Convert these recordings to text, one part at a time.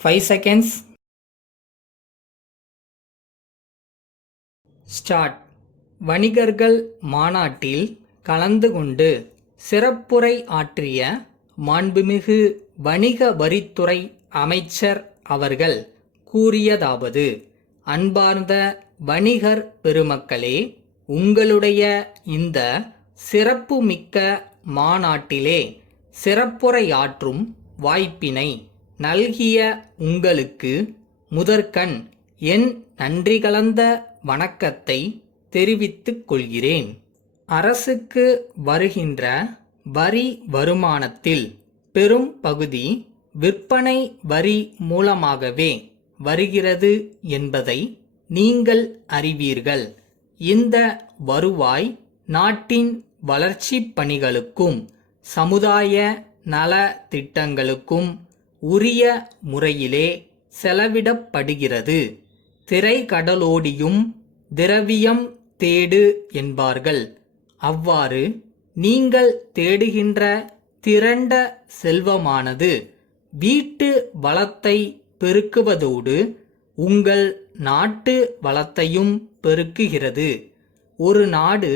5 seconds. Start. வணிகர்கள் மாநாட்டில் கலந்து கொண்டு சிறப்புரை ஆற்றிய மாண்புமிகு வணிக வரித்துறை அமைச்சர் அவர்கள் கூறியதாவது: அன்பார்ந்த வணிகர் பெருமக்களே, உங்களுடைய இந்த சிறப்புமிக்க மாநாட்டிலே சிறப்புரையாற்றும் வாய்ப்பினை நல்கிய உங்களுக்கு முதற்கண் என் நன்றி கலந்த வணக்கத்தை தெரிவித்துக் கொள்கிறேன். அரசுக்கு வருகின்ற வரி வருமானத்தில் பெரும் பகுதி விற்பனை வரி மூலமாகவே வருகிறது என்பதை நீங்கள் அறிவீர்கள். இந்த வருவாய் நாட்டின் வளர்ச்சிப் பணிகளுக்கும் சமுதாய நல திட்டங்களுக்கும் உரிய முறையிலே செலவிடப்படுகிறது. திரைக்கடலோடியும் திரவியம் தேடு என்பார்கள். அவ்வாறு நீங்கள் தேடுகின்ற திரண்ட செல்வமானது வீட்டு வளத்தை பெருக்குவதோடு உங்கள் நாட்டு வளத்தையும் பெருக்குகிறது. ஒரு நாடு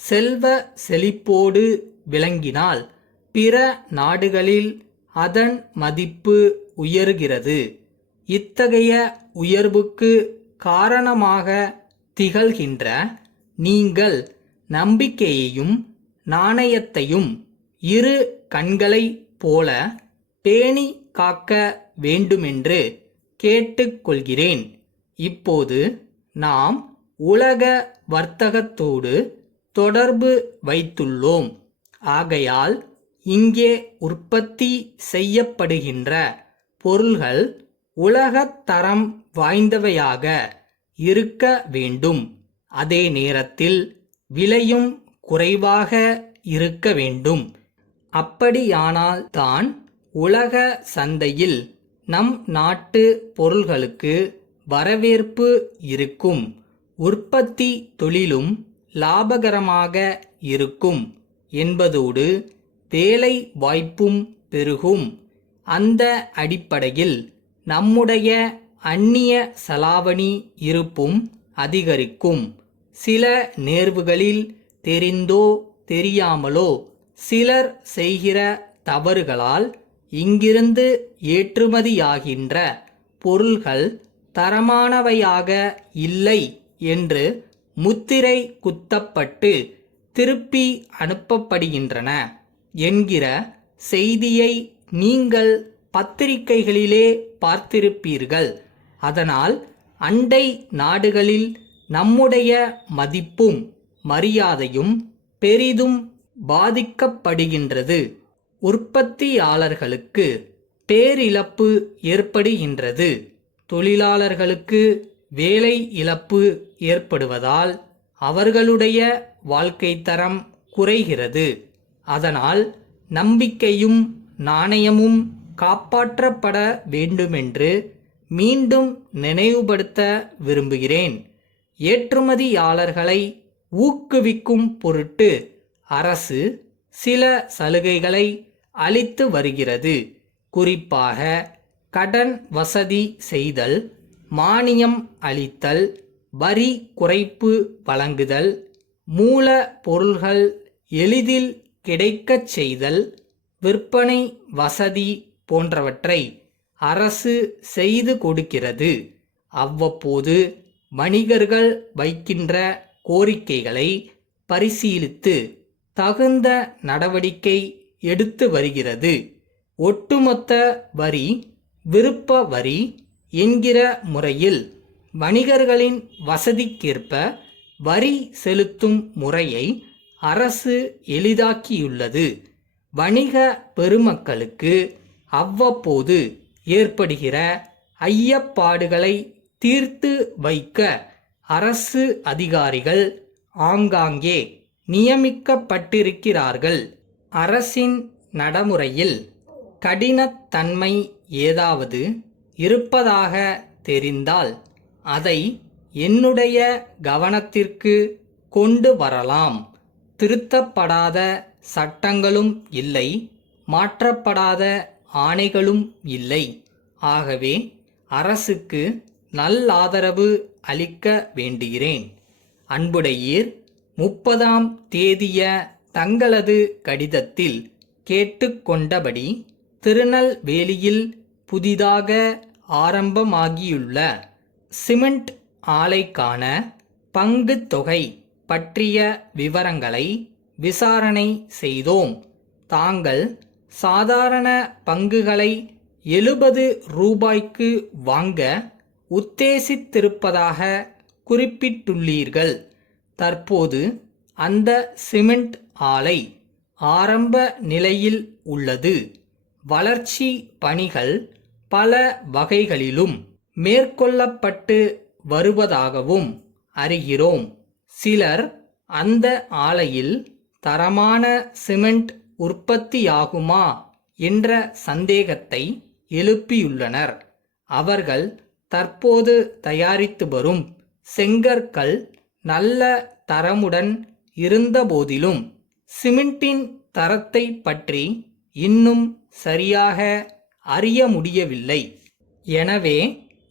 செல்வ செழிப்போடு விளங்கினால் பிற நாடுகளில் அதன் மதிப்பு உயர்கிறது. இத்தகைய உயர்வுக்கு காரணமாக திகழ்கின்ற நீங்கள் நம்பிக்கையையும் நாணயத்தையும் இரு கண்களைப் போல பேணி காக்க வேண்டுமென்று கேட்டுக்கொள்கிறேன். இப்போது நாம் உலக வர்த்தகத்தோடு தொடர்பு வைத்துள்ளோம். ஆகையால் இங்கே உற்பத்தி செய்யப்படுகின்ற பொருள்கள் உலகத்தரம் வாய்ந்தவையாக இருக்க வேண்டும். அதே நேரத்தில் விலையும் குறைவாக இருக்க வேண்டும். அப்படியானால் தான் உலக சந்தையில் நம் நாட்டு பொருள்களுக்கு வரவேற்பு இருக்கும். உற்பத்தி தொழிலும் லாபகரமாக இருக்கும் என்பதோடு வேலை வாய்ப்பும் பெருகும். அந்த அடிப்படையில் நம்முடைய அந்நிய செலாவணி இருப்பும் அதிகரிக்கும். சில நேர்வுகளில் தெரிந்தோ தெரியாமலோ சிலர் செய்கிற தவறுகளால் இங்கிருந்து ஏற்றுமதியாகின்ற பொருள்கள் தரமானவையாக இல்லை என்று முத்திரை குத்தப்பட்டு திருப்பி அனுப்பப்படுகின்றன என்கிற செய்தியை நீங்கள் பத்திரிகைகளிலே பார்த்திருப்பீர்கள். அதனால் அண்டை நாடுகளில் நம்முடைய மதிப்பும் மரியாதையும் பெரிதும் பாதிக்கப்படுகின்றது. உற்பத்தியாளர்களுக்கு பேரிழப்பு ஏற்படுகின்றது. தொழிலாளர்களுக்கு வேலை இழப்பு ஏற்படுவதால் அவர்களுடைய வாழ்க்கை தரம் குறைகிறது. அதனால் நம்பிக்கையும் நாணயமும் காப்பாற்றப்பட வேண்டுமென்று மீண்டும் நினைவுபடுத்த விரும்புகிறேன். ஏற்றுமதியாளர்களை ஊக்குவிக்கும் பொருட்டு அரசு சில சலுகைகளை அளித்து வருகிறது. குறிப்பாக கடன் வசதி செய்தல், மானியம் அளித்தல், வரி குறைப்பு வழங்குதல், மூல பொருள்கள் எளிதில் கிடைக்கச் செய்தல், விற்பனை வசதி போன்றவற்றை அரசு செய்து கொடுக்கிறது. அவ்வப்போது வணிகர்கள் வைக்கின்ற கோரிக்கைகளை பரிசீலித்து தகுந்த நடவடிக்கை எடுத்து வருகிறது. ஒட்டுமொத்த வரி விருப்ப வரி என்கிற முறையில் வணிகர்களின் வசதிக்கேற்ப வரி செலுத்தும் முறையை அரசு எளிதாக்கியுள்ளது. வணிக பெருமக்களுக்கு அவ்வப்போது ஏற்படுகிற ஐயப்பாடுகளை தீர்த்து வைக்க அரசு அதிகாரிகள் ஆங்காங்கே நியமிக்கப்பட்டிருக்கிறார்கள். அரசின் நடைமுறையில் கடினத்தன்மை ஏதாவது இருப்பதாக தெரிந்தால் அதை என்னுடைய கவனத்திற்கு கொண்டு வரலாம். திருத்தப்படாத சட்டங்களும் இல்லை, மாற்றப்படாத ஆணைகளும் இல்லை. ஆகவே அரசுக்கு நல்லாதரவு அளிக்க வேண்டுகிறேன். அன்புடையீர் 30ஆம் தேதிய தங்களது கடிதத்தில் கேட்டுக்கொண்டபடி திருநெல்வேலியில் புதிதாக ஆரம்பமாகியுள்ள சிமெண்ட் ஆலைக்கான பங்குத் தொகை பற்றிய விவரங்களை விசாரணை செய்தோம். தாங்கள் சாதாரண பங்குகளை 70 ரூபாய்க்கு வாங்க உத்தேசித்திருப்பதாக குறிப்பிட்டுள்ளீர்கள். தற்போது அந்த சிமெண்ட் ஆலை ஆரம்ப நிலையில் உள்ளது. வளர்ச்சி பணிகள் பல வகைகளிலும் மேற்கொள்ளப்பட்டு வருவதாகவும் அறிகிறோம். சிலர் அந்த ஆலையில் தரமான சிமெண்ட் உற்பத்தியாகுமா என்ற சந்தேகத்தை எழுப்பியுள்ளனர். அவர்கள் தற்போது தயாரித்து வரும் செங்கற்கள் நல்ல தரமுடன் இருந்தபோதிலும் சிமெண்டின் தரத்தை பற்றி இன்னும் சரியாக அறிய முடியவில்லை. எனவே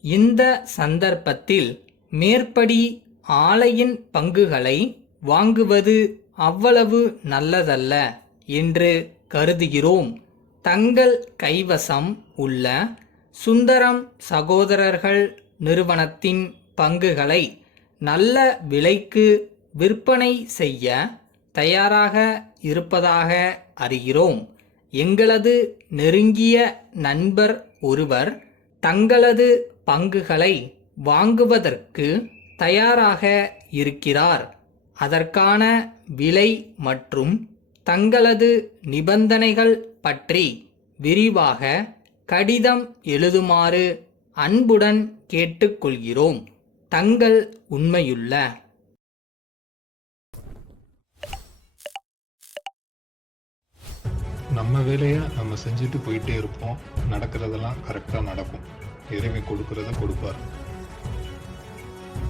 இந்த சந்தர்ப்பத்தில் மேற்படி ஆலையின் பங்குகளை வாங்குவது அவ்வளவு நல்லதல்ல என்று கருதுகிறோம். தங்கள் கைவசம் உள்ள சுந்தரம் சகோதரர்கள் நிறுவனத்தின் பங்குகளை நல்ல விலைக்கு விற்பனை செய்ய தயாராக இருப்பதாக அறிகிறோம். எங்களது நெருங்கிய நண்பர் ஒருவர் தங்களது பங்குகளை வாங்குவதற்கு தயாராக இருக்கிறார். அதற்கான விலை மற்றும் தங்களது நிபந்தனைகள் பற்றி விரிவாக கடிதம் எழுதுமாறு அன்புடன் கேட்டுக்கொள்கிறோம். தங்கள் உண்மையுள்ள நம்ம வேலையை நம்ம செஞ்சுட்டு போயிட்டே இருப்போம். நடக்கிறதெல்லாம் கரெக்டாக நடக்கும். இறைவன் கொடுக்கறத கொடுப்பார்.